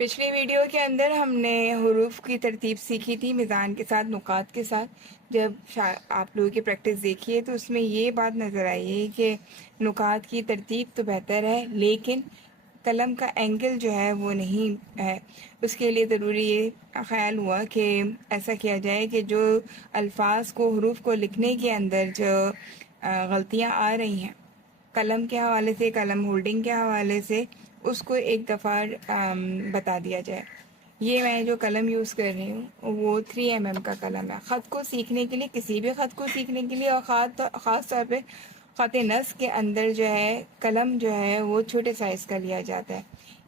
پچھلی ویڈیو کے اندر ہم نے حروف کی ترتیب سیکھی تھی میزان کے ساتھ، نقاط کے ساتھ۔ جب آپ لوگوں کی پریکٹس دیکھیے تو اس میں یہ بات نظر آئی ہے کہ نقاط کی ترتیب تو بہتر ہے، لیکن قلم کا اینگل جو ہے وہ نہیں ہے۔ اس کے لیے ضروری یہ خیال ہوا کہ ایسا کیا جائے کہ جو الفاظ کو، حروف کو لکھنے کے اندر جو غلطیاں آ رہی ہیں قلم کے حوالے سے، قلم ہولڈنگ کے حوالے سے، اس کو ایک دفعہ بتا دیا جائے۔ یہ میں جو قلم یوز کر رہی ہوں وہ 3mm کا قلم ہے۔ خط کو سیکھنے کے لیے، کسی بھی خط کو سیکھنے کے لیے، اور خاص طور پہ خط نصب کے اندر جو ہے قلم جو ہے وہ چھوٹے سائز کا لیا جاتا ہے۔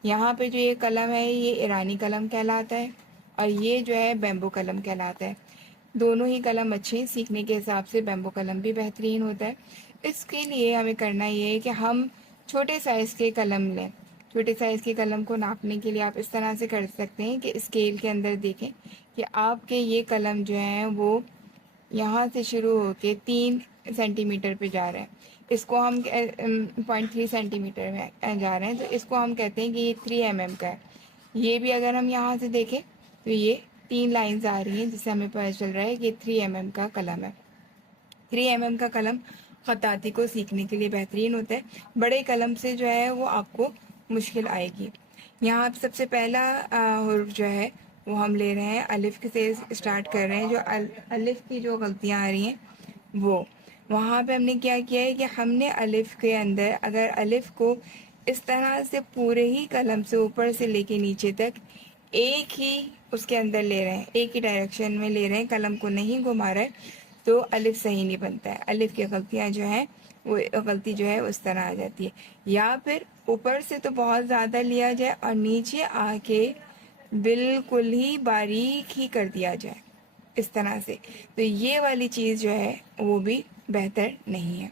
یہاں پہ جو یہ قلم ہے یہ ایرانی قلم کہلاتا ہے، اور یہ جو ہے بیمبو قلم کہلاتا ہے۔ دونوں ہی قلم اچھے ہیں، سیکھنے کے حساب سے بیمبو قلم بھی بہترین ہوتا ہے۔ اس کے لیے ہمیں کرنا یہ ہے کہ ہم چھوٹے سائز کے قلم لیں۔ چھوٹے سائز کے قلم کو ناپنے کے لیے آپ اس طرح سے کر سکتے ہیں کہ اسکیل کے اندر دیکھیں کہ آپ کے یہ قلم جو ہیں وہ یہاں سے شروع ہو کے 3 سینٹی میٹر پہ جا رہے ہیں۔ اس کو ہم 0.3 سینٹی میٹر میں جا رہے ہیں، تو اس کو ہم کہتے ہیں کہ یہ 3mm کا ہے۔ یہ بھی اگر ہم یہاں سے دیکھیں تو یہ 3 لائنز آ رہی ہیں، جس سے ہمیں پتہ چل رہا ہے کہ 3mm کا قلم ہے۔ 3mm کا قلم خطاطی کو سیکھنے کے لیے بہترین ہوتا ہے۔ بڑے قلم سے جو ہے وہ آپ کو مشکل آئے گی۔ یہاں سب سے پہلا حرف جو ہے وہ ہم لے رہے ہیں، الف سے اسٹارٹ کر رہے ہیں۔ جو الف کی جو غلطیاں آ رہی ہیں وہ وہاں پہ ہم نے کیا کیا ہے کہ ہم نے الف کے اندر اگر الف کو اس طرح سے پورے ہی قلم سے اوپر سے لے کے نیچے تک ایک ہی اس کے اندر لے رہے ہیں، ایک ہی ڈائریکشن میں لے رہے ہیں، قلم کو نہیں گھما رہے، تو الف صحیح نہیں بنتا ہے۔ الف کی غلطیاں جو ہیں وہ غلطی جو ہے اس طرح آ جاتی ہے۔ یا پھر اوپر سے تو بہت زیادہ لیا جائے اور نیچے آ کے بالکل ہی باریک ہی کر دیا جائے اس طرح سے، تو یہ والی چیز جو ہے وہ بھی بہتر نہیں ہے۔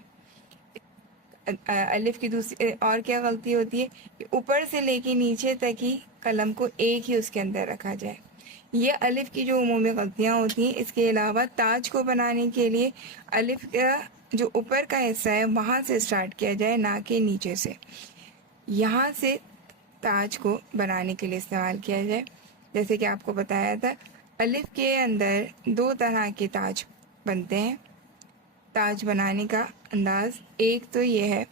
الف کی دوسری اور کیا غلطی ہوتی ہے کہ اوپر سے لے کے نیچے تک ہی قلم کو ایک ہی اس کے اندر رکھا جائے۔ یہ الف کی جو عمومی غلطیاں ہوتی ہیں۔ اس کے علاوہ تاج کو بنانے کے لیے الف کا جو اوپر کا حصہ ہے وہاں سے اسٹارٹ کیا جائے، نہ کہ نیچے سے۔ یہاں سے تاج کو بنانے کے لیے استعمال کیا جائے۔ جیسے کہ آپ کو بتایا تھا، الف کے اندر 2 طرح کے تاج بنتے ہیں۔ تاج بنانے کا انداز ایک تو یہ ہے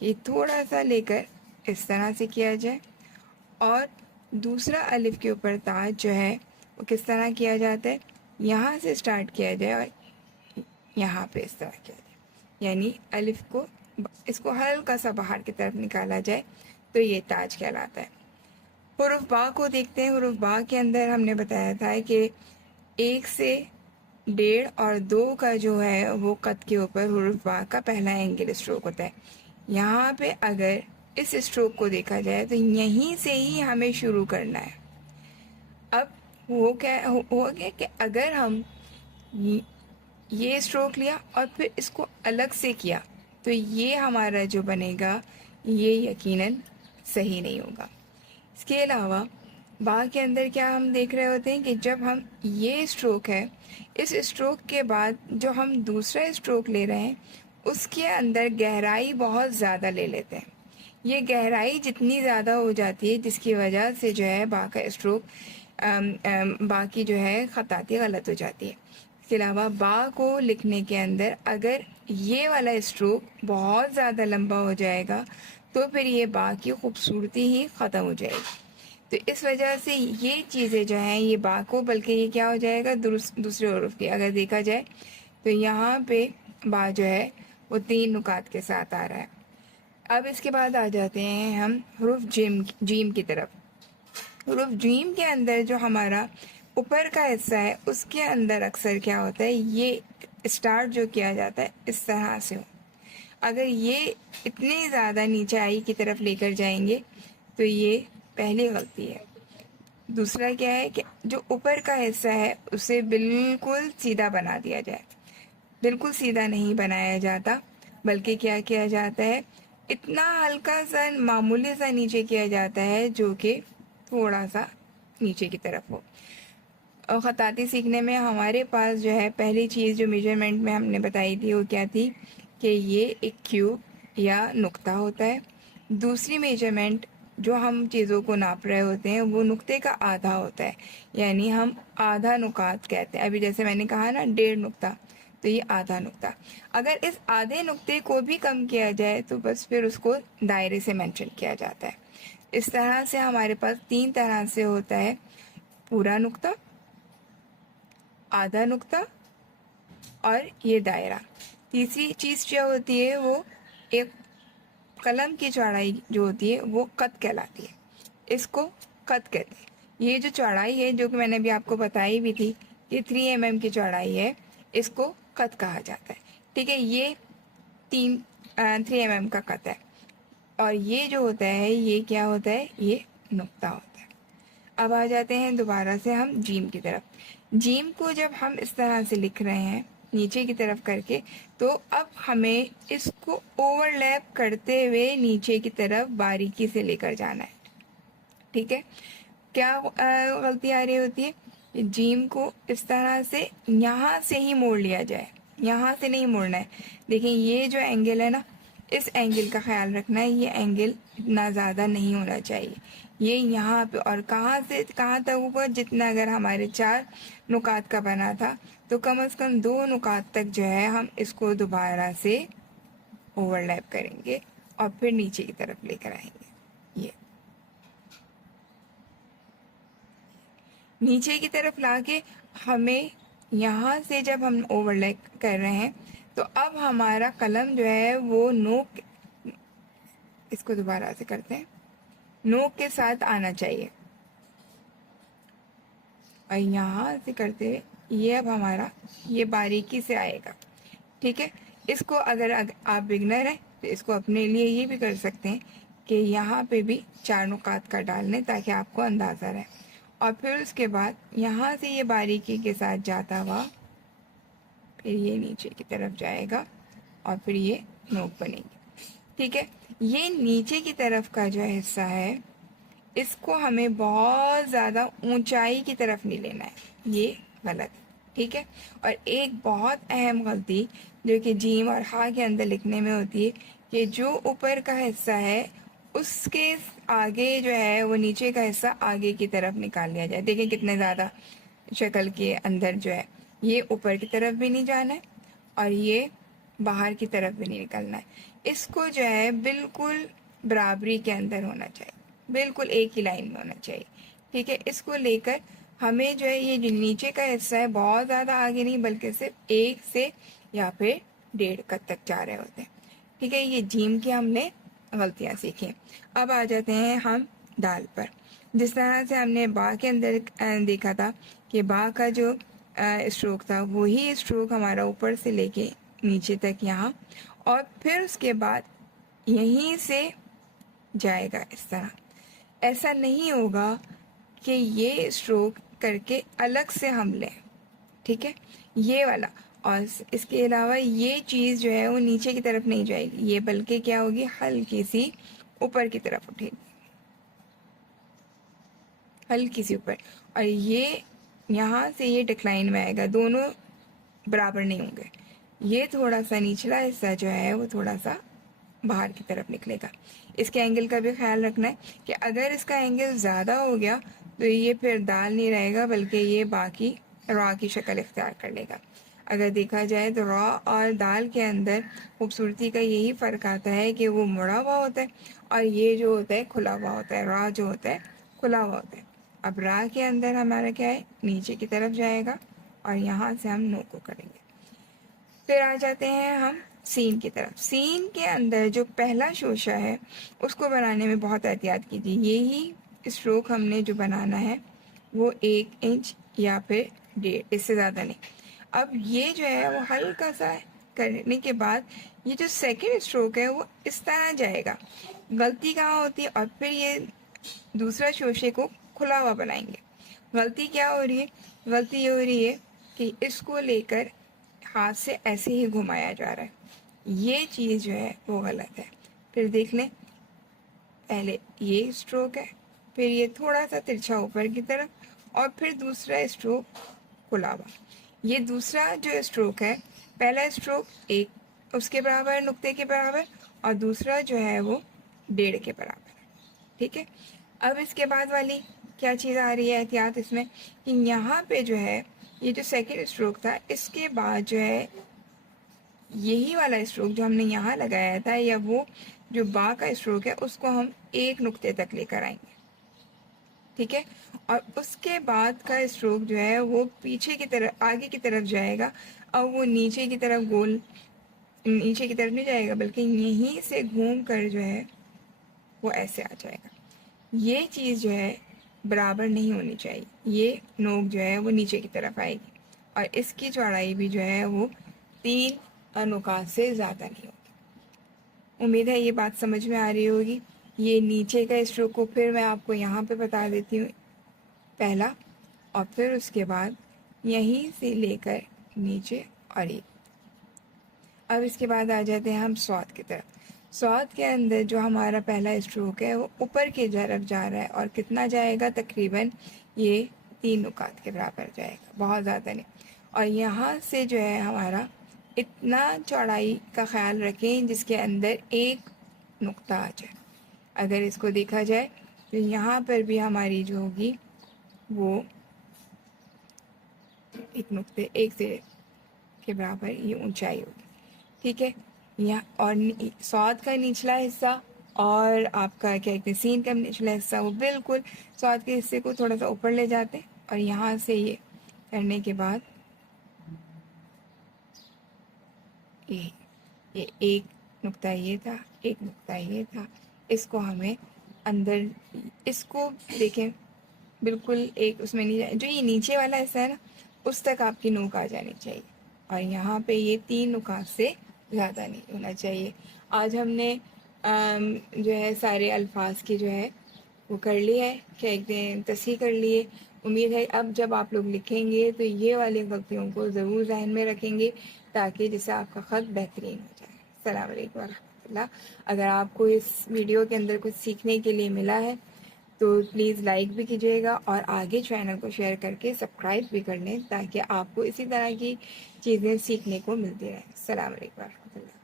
کہ تھوڑا سا لے کر اس طرح سے کیا جائے، اور دوسرا الف کے اوپر تاج جو ہے وہ کس طرح کیا جاتا ہے، یہاں سے اسٹارٹ کیا جائے اور یہاں پہ اس طرح کیا جائے، یعنی الف کو اس کو ہلکا سا باہر کی طرف نکالا جائے، تو یہ تاج کہلاتا ہے۔ حروف با کو دیکھتے ہیں۔ حروف با کے اندر ہم نے بتایا تھا کہ 1 سے 1.5 اور 2 کا جو ہے وہ قط کے اوپر حروف با کا پہلا اینگل اسٹروک ہوتا ہے۔ یہاں پہ اگر اس اسٹروک کو دیکھا جائے تو یہیں سے ہی ہمیں شروع کرنا ہے۔ اب ہو گیا کہ اگر ہم یہ اسٹروک لیا اور پھر اس کو الگ سے کیا تو یہ ہمارا جو بنے گا یہ یقیناً صحیح نہیں ہوگا۔ اس کے علاوہ با کے اندر کیا ہم دیکھ رہے ہوتے ہیں کہ جب ہم یہ اسٹروک ہے، اس اسٹروک کے بعد جو ہم دوسرا اسٹروک لے رہے ہیں اس کے اندر گہرائی بہت زیادہ لے لیتے ہیں۔ یہ گہرائی جتنی زیادہ ہو جاتی ہے جس کی وجہ سے جو ہے با کا اسٹروک با کی جو ہے خطاطی غلط ہو جاتی ہے۔ اس کے علاوہ با کو لکھنے کے اندر اگر یہ والا اسٹروک بہت زیادہ لمبا ہو جائے گا تو پھر یہ با کی خوبصورتی ہی ختم ہو جائے گی۔ تو اس وجہ سے یہ چیزیں جو ہیں یہ با کو، بلکہ یہ کیا ہو جائے گا دوسرے حروف کی اگر دیکھا جائے تو یہاں پہ با جو ہے وہ 3 نکات کے ساتھ آ رہا ہے۔ اب اس کے بعد آ جاتے ہیں ہم حروف جیم کی طرف۔ حروف جیم کے اندر جو ہمارا اوپر کا حصہ ہے اس کے اندر اکثر کیا ہوتا ہے، یہ اسٹارٹ جو کیا جاتا ہے اس طرح سے ہو۔ اگر یہ اتنی زیادہ نیچائی کی طرف لے کر جائیں گے تو یہ پہلی غلطی ہے۔ دوسرا کیا ہے کہ جو اوپر کا حصہ ہے اسے بالکل سیدھا بنا دیا جائے۔ بالکل سیدھا نہیں بنایا جاتا، بلکہ کیا کیا جاتا ہے، اتنا ہلکا سا معمولی سا نیچے کیا جاتا ہے جو کہ تھوڑا سا نیچے کی طرف ہو۔ اور خطاطی سیکھنے میں ہمارے پاس جو ہے پہلی چیز جو میجرمنٹ میں ہم نے بتائی تھی وہ کیا تھی کہ یہ ایک کیوب یا نقطہ ہوتا ہے۔ دوسری میجرمنٹ جو ہم چیزوں کو ناپ رہے ہوتے ہیں وہ نقطے کا آدھا ہوتا ہے، یعنی ہم آدھا نقاط کہتے ہیں. ابھی جیسے میں نے کہا نا 1.5 نقطہ، تو یہ آدھا نقطہ. اگر اس آدھے نقطے کو بھی کم کیا جائے تو بس پھر اس کو دائرے سے مینشن کیا جاتا ہے. اس طرح سے ہمارے پاس 3 طرح سے ہوتا ہے: پورا نقطہ، آدھا نقطہ اور یہ دائرہ. تیسری چیز جو ہوتی ہے وہ ایک قلم کی چوڑائی جو ہوتی ہے وہ قد کہلاتی ہے. اس کو قد کہتے ہیں. یہ جو چوڑائی ہے جو کہ میں نے بھی آپ کو بتائی بھی تھی کہ 3 mm کی چوڑائی ہے، اس کو قد کہا جاتا ہے. ٹھیک ہے، یہ 3 mm کا قد ہے. اور یہ جو ہوتا ہے یہ کیا ہوتا ہے؟ یہ نقطہ ہوتا ہے. اب آ جاتے ہیں دوبارہ سے ہم جیم کی طرف. جیم کو جب ہم اس طرح سے لکھ رہے ہیں نیچے کی طرف کر کے، تو اب ہمیں اس کو اوور لیپ کرتے ہوئے نیچے کی طرف باریکی سے لے کر جانا ہے. ٹھیک ہے، کیا غلطی آ رہی ہوتی ہے؟ جیم کو اس طرح سے یہاں سے ہی موڑ لیا جائے، یہاں سے نہیں موڑنا ہے. دیکھیں یہ جو اینگل ہے نا، اس اینگل کا خیال رکھنا ہے. یہ اینگل اتنا زیادہ نہیں ہونا چاہیے. یہ یہاں پہ، اور کہاں سے کہاں تک اوپر، جتنا اگر ہمارے 4 نقاط کا بنا تھا تو کم از کم 2 نقاط تک جو ہے ہم اس کو دوبارہ سے اوور لیپ کریں گے اور پھر نیچے کی طرف لے کر آئیں گے. یہ نیچے کی طرف لا کے ہمیں یہاں سے جب ہم اوور لیپ کر رہے ہیں تو اب ہمارا قلم جو ہے وہ نوک، اس کو دوبارہ سے کرتے ہیں، نوک کے ساتھ آنا چاہیے. اور یہاں سے کرتے ہوئے یہ اب ہمارا یہ باریکی سے آئے گا. ٹھیک ہے، اس کو اگر آپ بگنر ہیں تو اس کو اپنے لیے یہ بھی کر سکتے ہیں کہ یہاں پہ بھی 4 نقاط کا ڈال لیں تاکہ آپ کو اندازہ رہے. اور پھر اس کے بعد یہاں سے یہ باریکی کے ساتھ جاتا ہوا پھر یہ نیچے کی طرف جائے گا اور پھر یہ نوک بنے گی. ٹھیک ہے، یہ نیچے کی طرف کا جو حصہ ہے اس کو ہمیں بہت زیادہ اونچائی کی طرف نہیں لینا ہے، یہ غلط ہے. ٹھیک ہے، اور ایک بہت اہم غلطی جو کہ جیم اور ہا کے اندر لکھنے میں ہوتی ہے کہ جو اوپر کا حصہ ہے اس کے آگے جو ہے وہ نیچے کا حصہ آگے کی طرف نکال لیا جائے. دیکھیں کتنے زیادہ شکل کے اندر جو ہے یہ اوپر کی طرف بھی نہیں جانا ہے اور یہ باہر کی طرف بھی نہیں نکلنا ہے. اس کو جو ہے بالکل برابری کے اندر ہونا چاہیے، بالکل ایک ہی لائن میں ہونا چاہیے. ٹھیک ہے، اس کو لے کر ہمیں جو ہے یہ جو نیچے کا حصہ ہے بہت زیادہ آگے نہیں بلکہ صرف 1 سے یا پھر 1.5 قد تک جا رہے ہوتے ہیں. ٹھیک ہے، یہ جیم کی ہم نے غلطیاں سیکھیں. اب آ جاتے ہیں ہم دال پر. جس طرح سے ہم نے با کے اندر دیکھا تھا کہ با کا جو اسٹروک تھا وہی اسٹروک ہمارا اوپر سے لے کے نیچے تک یہاں، اور پھر اس کے بعد یہیں سے جائے گا اس طرح. ایسا نہیں ہوگا کہ یہ اسٹروک کر کے الگ سے ہم لیں. ٹھیک ہے، یہ والا. اور اس کے علاوہ یہ چیز جو ہے وہ نیچے کی طرف نہیں جائے گی، یہ بلکہ کیا ہوگی، ہلکی سی اوپر کی طرف اٹھے گی، ہلکی سی اوپر. اور یہ یہاں سے یہ ڈکلائن میں آئے گا، دونوں برابر نہیں ہوں گے. یہ تھوڑا سا نچلا حصہ جو ہے وہ تھوڑا سا باہر کی طرف نکلے گا. اس کے اینگل کا بھی خیال رکھنا ہے کہ اگر اس کا اینگل زیادہ ہو گیا تو یہ پھر دال نہیں رہے گا بلکہ یہ باقی را کی شکل اختیار کر لے گا. اگر دیکھا جائے تو را اور دال کے اندر خوبصورتی کا یہی فرق آتا ہے کہ وہ مڑا ہوا ہوتا ہے اور یہ جو ہوتا ہے کھلا ہوا ہوتا ہے. را جو ہوتا ہے کھلا ہوا ہوتا ہے. اب را کے اندر ہمارا کیا ہے، نیچے کی طرف جائے گا اور یہاں سے ہم نو کو کریں گے. پھر آ جاتے ہیں ہم سین کی طرف. سین کے اندر جو پہلا شوشہ ہے اس کو بنانے میں بہت احتیاط کیجیے. یہی اسٹروک ہم نے جو بنانا ہے وہ 1 انچ یا پھر 1.5، اس سے زیادہ نہیں. اب یہ جو ہے وہ ہلکا سا کرنے کے بعد یہ جو سیکنڈ اسٹروک ہے وہ اس طرح جائے گا. غلطی کہاں ہوتی ہے، اور پھر یہ دوسرا شوشے کو کھلا ہوا بنائیں گے. غلطی کیا ہو رہی ہے، غلطی یہ ہو رہی ہے کہ اس کو لے کر ہاتھ سے ایسے ہی گھمایا جا رہا ہے. یہ چیز جو ہے وہ غلط ہے. پھر دیکھ لیں، پہلے یہ اسٹروک ہے، پھر یہ تھوڑا سا ترچھا اوپر کی طرف، اور پھر دوسرا اسٹروک کھلا ہوا. یہ دوسرا جو اسٹروک ہے، پہلا اسٹروک 1 اس کے برابر، نقطے کے برابر، اور دوسرا جو ہے وہ 1.5 کے برابر. ٹھیک ہے. اب اس کے بعد والی کیا چیز آ رہی ہے احتیاط اس میں کہ یہاں پہ جو ہے یہ جو سیکنڈ اسٹروک تھا اس کے بعد جو ہے یہی والا اسٹروک جو ہم نے یہاں لگایا تھا یا وہ جو با کا اسٹروک ہے اس کو ہم ایک نقطے تک لے کر آئیں گے. ٹھیک ہے. اور اس کے بعد کا اسٹروک جو ہے وہ پیچھے کی طرف آگے کی طرف جائے گا اور وہ نیچے کی طرف گول نیچے کی طرف نہیں جائے گا بلکہ یہیں سے گھوم کر جو ہے وہ ایسے آ جائے گا. یہ چیز جو ہے برابر نہیں ہونی چاہیے. یہ نوک جو ہے وہ نیچے کی طرف آئے گی اور اس کی چوڑائی بھی جو ہے وہ 3 نقاط سے زیادہ نہیں ہوگی. امید ہے یہ بات سمجھ میں آ رہی ہوگی. یہ نیچے کا اسٹروک کو پھر میں آپ کو یہاں پہ بتا دیتی ہوں پہلا، اور پھر اس کے بعد یہیں سے لے کر نیچے اور ایک. اب اس کے بعد آ جاتے ہیں ہم سوات کی طرف. سوات کے اندر جو ہمارا پہلا اسٹروک ہے وہ اوپر کی طرف جا رہا ہے اور کتنا جائے گا؟ تقریباً یہ 3 نقاط کے برابر جائے گا، بہت زیادہ نہیں. اور یہاں سے جو ہے ہمارا اتنا چوڑائی کا خیال رکھیں جس کے اندر ایک نقطہ آ جائے. اگر اس کو دیکھا جائے تو یہاں پر بھی ہماری جو ہوگی وہ ایک سے کے برابر یہ اونچائی ہوگی. ٹھیک ہے. یہاں اور سوات کا نچلا حصہ اور آپ کا کیا کہتے ہیں سین کا نچلا حصہ وہ بالکل سوات کے حصے کو تھوڑا سا اوپر لے جاتے ہیں اور یہاں سے یہ کرنے کے بعد یہ ایک نقطہ یہ تھا، ایک نقطہ یہ تھا. اس کو ہمیں اندر اس کو دیکھیں بالکل ایک اس میں نہیں جو یہ نیچے والا حصہ ہے نا اس تک آپ کی نوک آ جانی چاہیے اور یہاں پہ یہ 3 نقاط سے زیادہ نہیں ہونا چاہیے. آج ہم نے جو ہے سارے الفاظ کی جو ہے وہ کر لی ہے، کہتے ہیں تصحیح کر لیے. امید ہے اب جب آپ لوگ لکھیں گے تو یہ والی غلطیوں کو ضرور ذہن میں رکھیں گے تاکہ جس سے آپ کا خط بہترین ہو جائے. السلام علیکم ورحمۃ اللہ. اگر آپ کو اس ویڈیو کے اندر کچھ سیکھنے کے لیے ملا ہے تو پلیز لائک بھی کیجیے گا اور آگے چینل کو شیئر کر کے سبسکرائب بھی کر لیں تاکہ آپ کو اسی طرح کی چیزیں سیکھنے کو ملتی رہیں. السلام علیکم ورحمۃ اللہ.